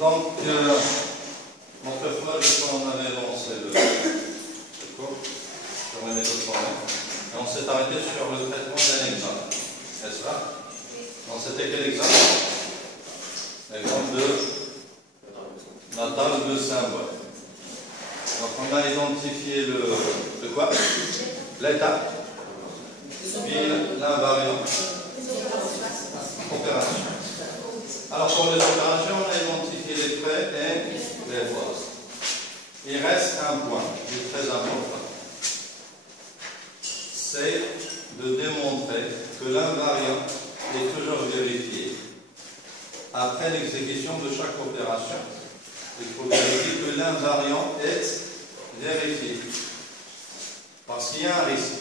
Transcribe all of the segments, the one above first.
Donc, autrefois, quand on avait lancé le cours sur les méthodes formelles, et on s'est arrêté sur le traitement d'un exemple. N'est-ce pas? Donc, c'était quel exemple? L'exemple de la table de symbole. Donc, on a identifié le quoi? L'état, puis l'invariant, opération. Alors, pour les opérations, on a identifié les traits et les voies. Il reste un point qui est très important. C'est de démontrer que l'invariant est toujours vérifié. Après l'exécution de chaque opération, il faut vérifier que l'invariant est vérifié. Parce qu'il y a un risque.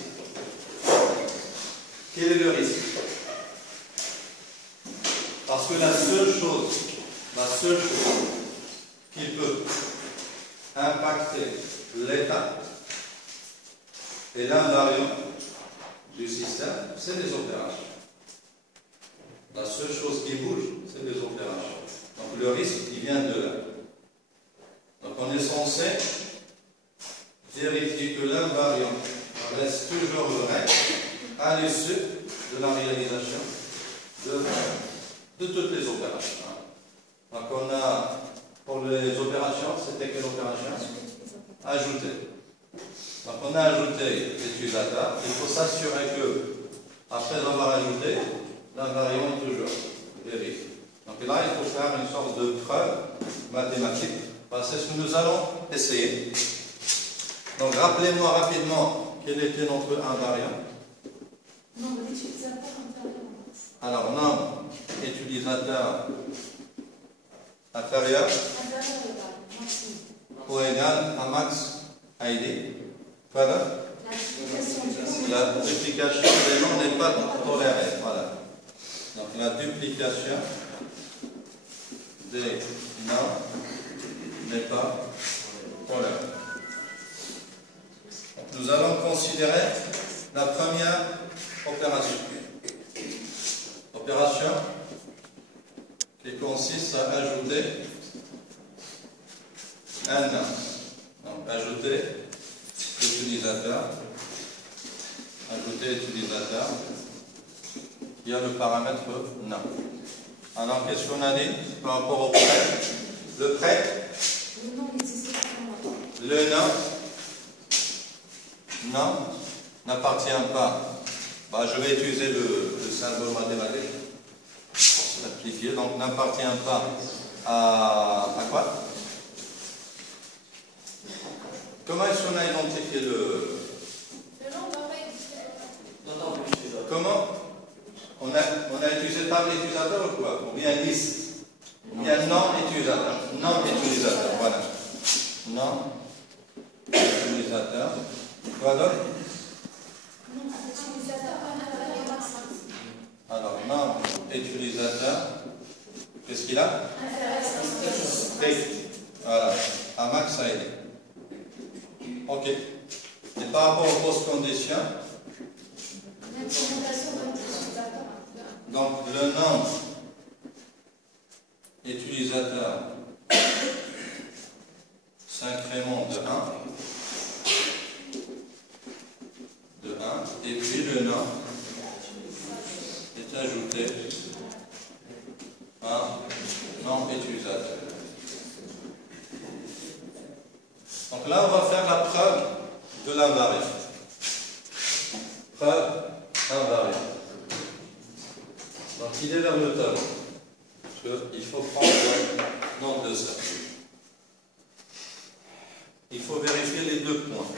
Quel est le risque? Parce que la seule chose qui peut impacter l'état et l'invariant du système, c'est les opérations. La seule chose qui bouge, c'est les opérations. Donc le risque, il vient de là. Donc on est censé vérifier que l'invariant reste toujours vrai à l'issue de la réalisation de toutes les opérations. Donc on a, pour les opérations, c'était quelle opération? Ajouter. Donc on a ajouté l'utilisateur. Il faut s'assurer que, après avoir ajouté, l'invariant est toujours vérifié. Donc là, il faut faire une sorte de preuve mathématique. C'est ce que nous allons essayer. Donc rappelez-moi rapidement quel était notre invariant. Nombre d'utilisateurs inférieur. Alors, nombre utilisateur inférieur ou égal à max ID. Voilà. La duplication des noms n'est pas tolérée. Voilà. Donc, la duplication des noms n'est pas tolérée. Nous allons considérer la première opération. Opération qui consiste à ajouter un nom. Donc, ajouter l'utilisateur. Ajouter l'utilisateur qui a le paramètre nom. Alors, qu'est-ce qu'on a dit par rapport au prêt? Le prêt? Le nom n'appartient pas. Je vais utiliser le symbole mathématique pour simplifier. Donc, n'appartient pas à quoi? Comment est-ce qu'on a identifié le nom? Comment? On a utilisé table utilisateur ou quoi? Ou bien liste? Ou bien nom utilisateur? Nom utilisateur, voilà. Nom utilisateur. Quoi d'autre? Alors, nom utilisateur, qu'est-ce qu'il a? Voilà, à max ID. Ok. Et par rapport aux post-conditions, donc le nombre utilisateur s'incrémente de 1, et puis le nom est ajouté à nom utilisateur. Donc là, on va faire la preuve de l'invariant. Preuve invariant. Donc il est vers le tableau. Parce qu'il faut prendre note de ça. Il faut vérifier les deux points.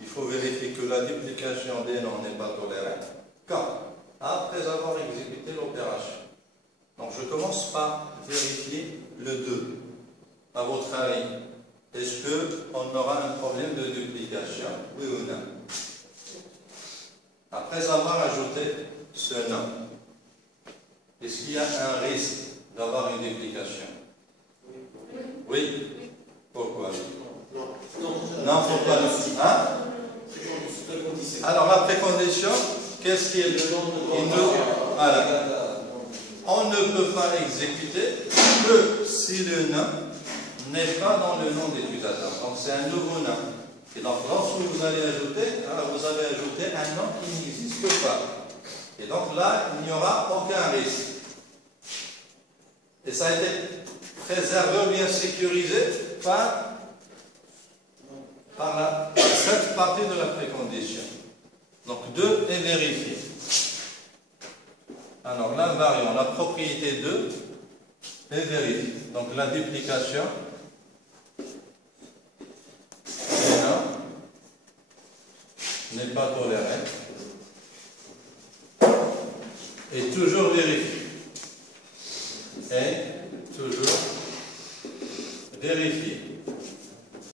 Il faut vérifier que la duplication des noms n'est pas tolérée quand? Après avoir exécuté l'opération. Donc je commence par vérifier le 2. À votre avis, est-ce qu'on aura un problème de duplication? Oui ou non? Après avoir ajouté ce nom, est-ce qu'il y a un risque d'avoir une duplication? Oui. Pourquoi? Non, pourquoi? Hein? Alors la précondition, qu'est-ce qui est le nom de voilà. On ne peut pas exécuter que que si le nom n'est pas dans le nom de l'utilisateur, donc c'est un nouveau nom. Et donc lorsque vous allez ajouter, vous avez ajouté un nom qui n'existe pas. Et donc là, il n'y aura aucun risque. Et ça a été préservé ou bien sécurisé par cette partie de la précondition. Donc 2 est vérifié. Alors l'invariant, la propriété 2 est vérifiée. Donc la duplication n'est pas tolérée. Et toujours vérifié. Et toujours vérifié.